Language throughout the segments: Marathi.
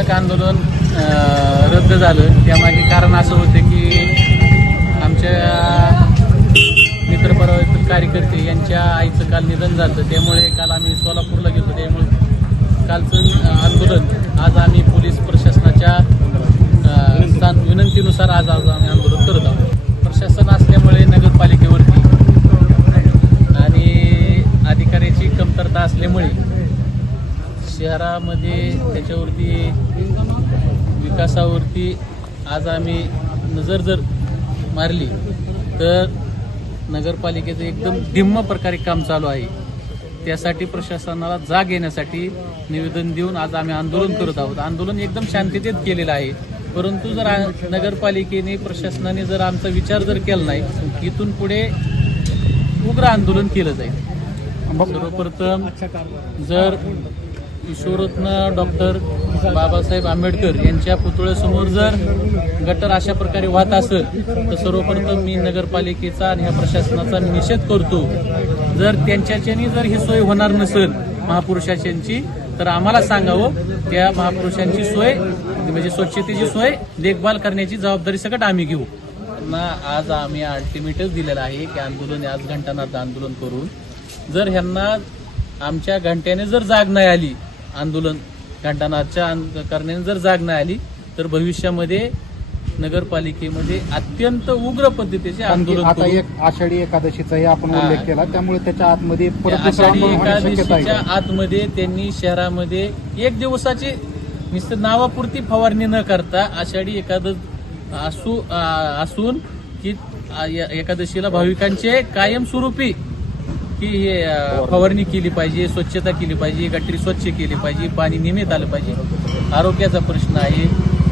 अचानक आंदोलन रद्द झालं. त्यामागे कारण असं होतं की आमच्या मित्रपरावातील कार्यकर्ते यांच्या आईचं काल निधन झालं. त्यामुळे काल आम्ही सोलापूरला गेलो. त्यामुळे कालचं आंदोलन आज आम्ही पोलीस प्रशासनाच्या विनंतीनुसार आज आज आम्ही आंदोलन करत आहोत. प्रशासन असल्यामुळे नगरपालिकेवरती आणि अधिकाऱ्याची कमतरता असल्यामुळे शहरामध्ये त्याच्यावरती विकासावरती आज आम्ही नजर जर मारली तर नगरपालिकेचं एकदम धिम्म प्रकारे काम चालू आहे. त्यासाठी प्रशासनाला जाग येण्यासाठी निवेदन देऊन आज आम्ही आंदोलन करत आहोत. आंदोलन एकदम शांततेत केलेलं आहे. परंतु जर आ- नगरपालिकेने प्रशासनाने जर आमचा विचार जर केला नाही इथून पुढे उग्र आंदोलन केलं जाईल. सर्वप्रथम जर ईश्वरत्न डॉक्टर बाबासाहेब आंबेडकर यांच्या पुतळ्यासमोर जर गटर अशा प्रकारे वाहत असेल तर सर्वप्रथम मी नगरपालिकेचा आणि ह्या प्रशासनाचा निषेध करतो. जर त्यांच्याच्यानी जर ही सोय होणार नसेल महापुरुषांची तर आम्हाला सांगावं त्या महापुरुषांची सोय म्हणजे स्वच्छतेची सोय देखभाल करण्याची जबाबदारी सकट आम्ही घेऊ. ना आज आम्ही अल्टिमेटच दिलेला आहे की आंदोलन आज घंटानाथ आंदोलन करून जर ह्यांना आमच्या घंट्याने जर जाग नाही आली आंदोलन घंटानाथच्या आंद- करण्याने जर जाग नाही आली तर भविष्यामध्ये नगरपालिकेमध्ये अत्यंत उग्र पद्धतीचे आंदोलन आता. एक आषाढी एकादशीचाही आपण. उल्लेख केला त्यामुळे त्याच्या आतमध्ये आषाढी एकादशीच्या आतमध्ये त्यांनी शहरामध्ये एक दिवसाची नुसतं नावापुरती फवारणी न करता आषाढी एकादश असू असून की एकादशीला भाविकांचे कायमस्वरूपी की हे फवारणी केली पाहिजे स्वच्छता केली पाहिजे गटरी स्वच्छ केली पाहिजे पाणी नियमित आलं पाहिजे. आरोग्याचा प्रश्न आहे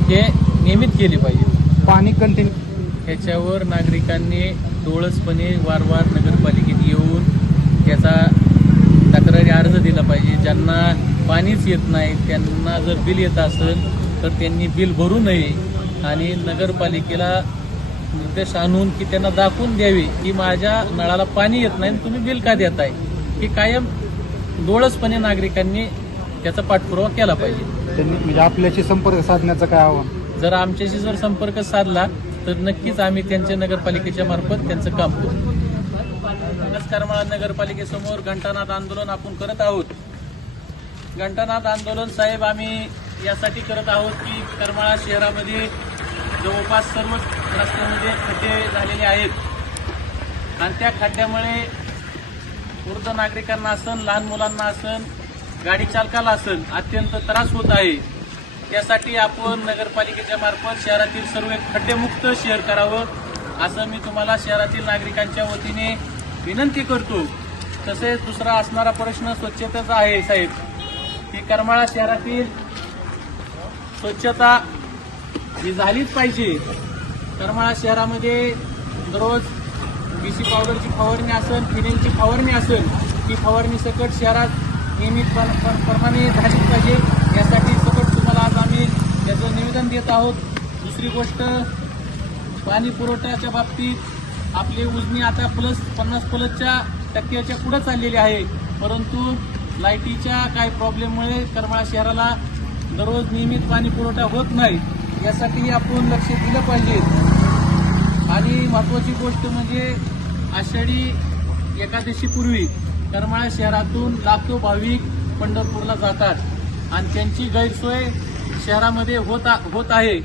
हे नियमित केली पाहिजे. पाणी कंटिन्यू ह्याच्यावर नागरिकांनी डोळसपणे वारंवार नगरपालिकेत येऊन त्याचा तक्रारी अर्ज दिला पाहिजे. ज्यांना पाणीच येत नाही त्यांना जर बिल येत असेल तर त्यांनी बिल भरू नये आणि नगरपालिकेला निर्देश आणून की त्यांना दाखवून द्यावे की माझ्या नळाला पाणी येत नाही आणि तुम्ही बिल का देताय? ही कायम डोळसपणे नागरिकांनी त्याचा पाठपुरावा केला पाहिजे. त्यांनी म्हणजे आपल्याशी संपर्क साधण्याचं काय आव्हान? जर आमच्याशी जर संपर्क साधला तर नक्कीच आम्ही त्यांच्या नगरपालिकेच्या मार्फत त्यांचं काम करू. करमाळा नगरपालिकेसमोर घंटानाथ आंदोलन आपण करत आहोत. घंटानाथ आंदोलन साहेब आम्ही यासाठी करत आहोत की करमाळा शहरामध्ये जवळपास सर्वच रस्त्यामध्ये खड्डे झालेले आहेत. आणि त्या खड्ड्यामुळे वृद्ध नागरिकांना असन लहान मुलांना असन गाडी चालकाला असन अत्यंत त्रास होत आहे. त्यासाठी आपण नगरपालिकेच्या मार्फत शहरातील सर्व खड्डेमुक्त शहर करावं असं मी तुम्हाला शहरातील नागरिकांच्या वतीने विनंती करतो. तसेच दुसरा असणारा प्रश्न स्वच्छतेचा आहे साहेब. की करमाळा शहरातील स्वच्छता ही झालीच पाहिजे. करमाळा शहरामध्ये दररोज बीसी पावडरची फवारणी असेल फिनेलची फवारणी असेल ती फवारणी सकट शहरात नियमित प्रमाणे झालीच पाहिजे. यासाठी सकट तुम्हाला आज आम्ही त्याचं निवेदन देत आहोत. दुसरी गोष्ट पाणी पुरवठ्याच्या बाबतीत आपली उजनी आता प्लस पन्नास प्लसच्या टक्क्याच्या पुढं चाललेली आहे. परंतु लाईटीच्या काही प्रॉब्लेममुळे करमाळा शहराला दररोज नियमित पाणी पुरवठा होत नाही. यासाठी आपण लक्ष दिलं पाहिजे. आणि महत्वाची गोष्ट म्हणजे आषाढी एकादशीपूर्वी करमाळा शहरातून लाखो भाविक पंढरपूरला जातात. आणि त्यांची गैरसोय शहरामध्ये होत होत आहे.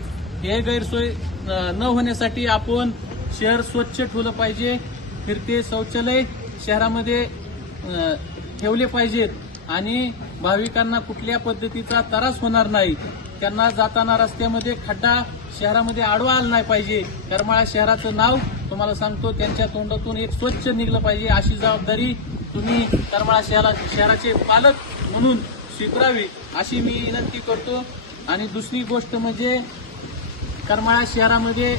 हे गैरसोय न होण्यासाठी आपण शहर स्वच्छ ठेवलं पाहिजे. फिरते शौचालय शहरामध्ये ठेवले पाहिजेत. आणि भाविकांना कुठल्या पद्धतीचा त्रास होणार नाही. त्यांना जाताना रस्त्यामध्ये खड्डा शहरामध्ये आडवा आला नाही पाहिजे. करमाळा शहराचं नाव तुम्हाला सांगतो त्यांच्या तोंडातून एक स्वच्छ निघलं पाहिजे अशी जबाबदारी तुम्ही करमाळा शहरा शहराचे पालक म्हणून स्वीकारावी अशी मी विनंती करतो. आणि दुसरी गोष्ट म्हणजे करमाळा शहरामध्ये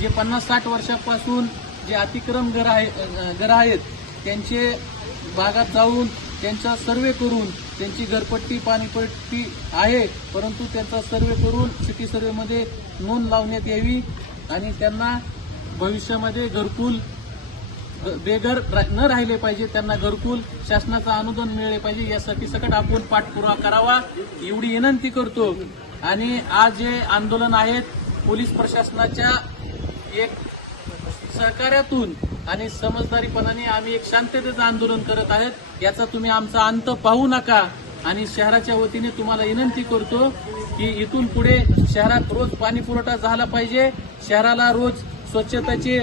जे पन्नास साठ वर्षापासून जे अतिक्रम घर आहे घरं आहेत त्यांचे भागात जाऊन त्यांचा सर्वे करून त्यांची घरपट्टी पाणीपट्टी आहे परंतु त्यांचा सर्वे करून सिटी सर्वेमध्ये नोंद लावण्यात यावी आणि त्यांना भविष्यामध्ये घरकुल बेघर रा- न राहिले पाहिजे त्यांना घरकुल शासनाचं अनुदान मिळले पाहिजे यासाठी सकट आपण पाठपुरावा करावा एवढी विनंती करतो. आणि आज जे आंदोलन आहेत पोलीस प्रशासनाच्या एक सहकार्यातून आणि समजदारीपणाने आम्ही एक शांततेचं आंदोलन करत आहेत. याचा तुम्ही आमचा अंत पाहू नका. आणि शहराच्या वतीने तुम्हाला विनंती करतो की इथून पुढे शहरात रोज पाणी पुरवठा झाला पाहिजे. शहराला रोज स्वच्छताचे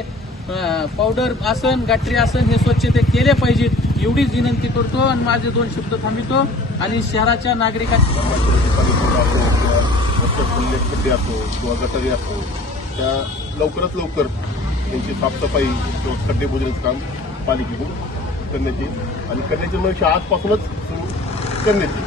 पावडर आसन गाठरी आसन हे स्वच्छते केले पाहिजेत. एवढीच विनंती करतो आणि माझे दोन शब्द थांबितो. आणि शहराच्या नागरिकांची असो किंवा गटारी असो त्या लवकरात लवकर त्यांची साफसफाई किंवा खड्डे बुजण्याचं काम पालिकेकडून करण्याची आणि करण्याची मनुष्य आजपासूनच सुरू करण्याची